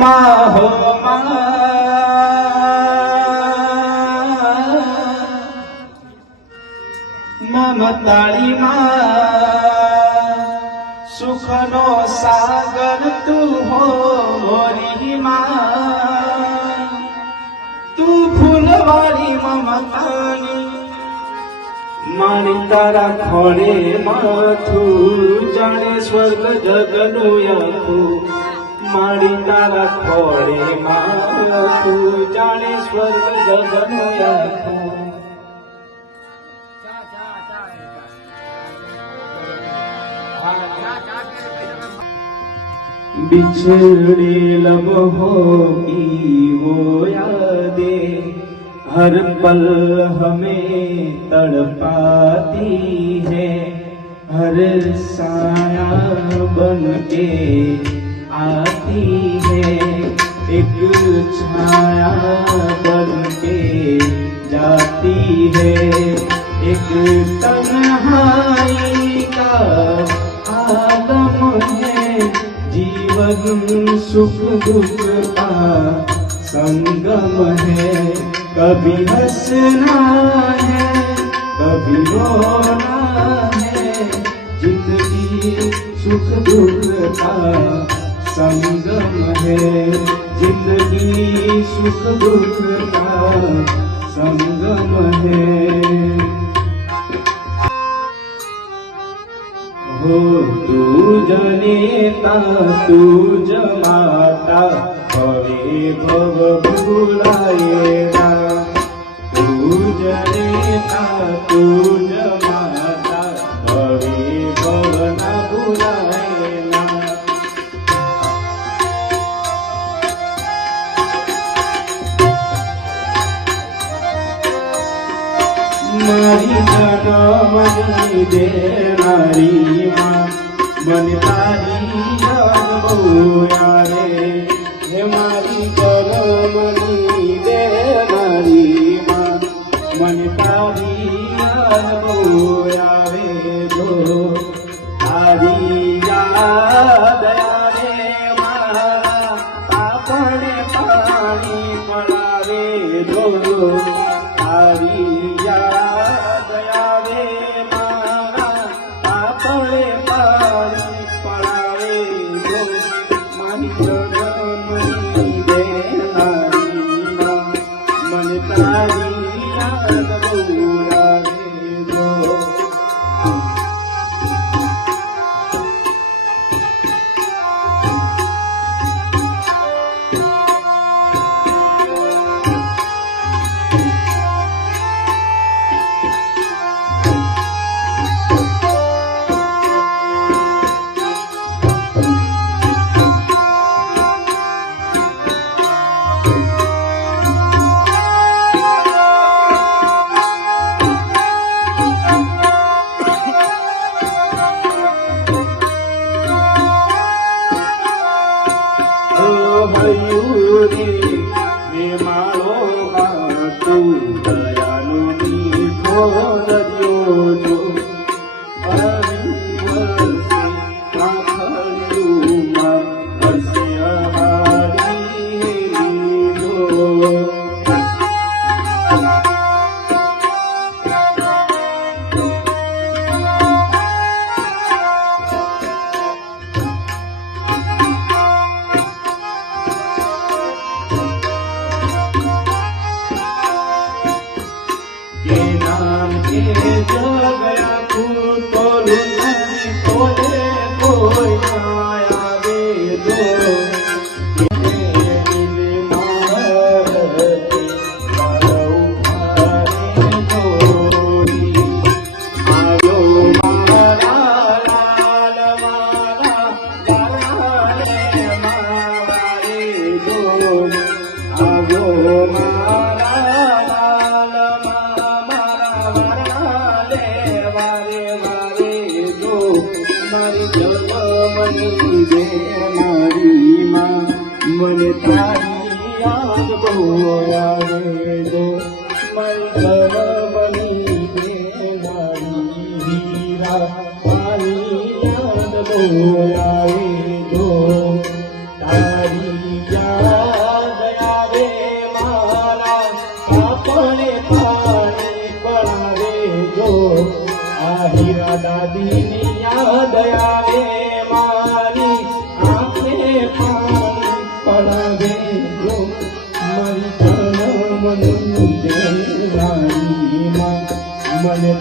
માહો મમતાળી માં સુખનો સાગર તું હો મોરી માં તું ફૂલવાળી મમતાની મારી તારા ખોળે માથું જાણે સ્વર્ગ જગનું યાથું મારી તારા ખોળે માથું જાણે સ્વર્ગ જગનું યાથું बिछड़े लम्हों की वो यादें हर पल हमें तड़पाती है हर साया बन के आती है एक छाया बन के जाती है एक तन्हाई का आलम है जीवन सुख दुख का संगम है कभी हंसना है कभी रोना है जिंदगी सुख दुख का संगम है जिंदगी सुख दुख का संगम है हो तू जनेता तू जमाता भवे भव भूलाएगा तू जनेता तू जमाता भवे भव न भूलाएगा मारी जनमनी देनारी माँ मन तारी याद बोया रे हे मारी जनमनी देनारी माँ मन तारी याद बोया रे जो तारी याद आवे मारा आपने पानी पड़ावे जो तारी મને તારી યાદ બહુ આવે જો મારી ઘરમની બેનારી હીરા તારી યાદ બહુ આવે જો તારી યાદ આવે મારા આપણે પાણી પડાવે જો આ હીરા દાદીની યાદ આવે મારી આંખે પાણી પડાવે જો મારી જન્મની દેવારીમાં મને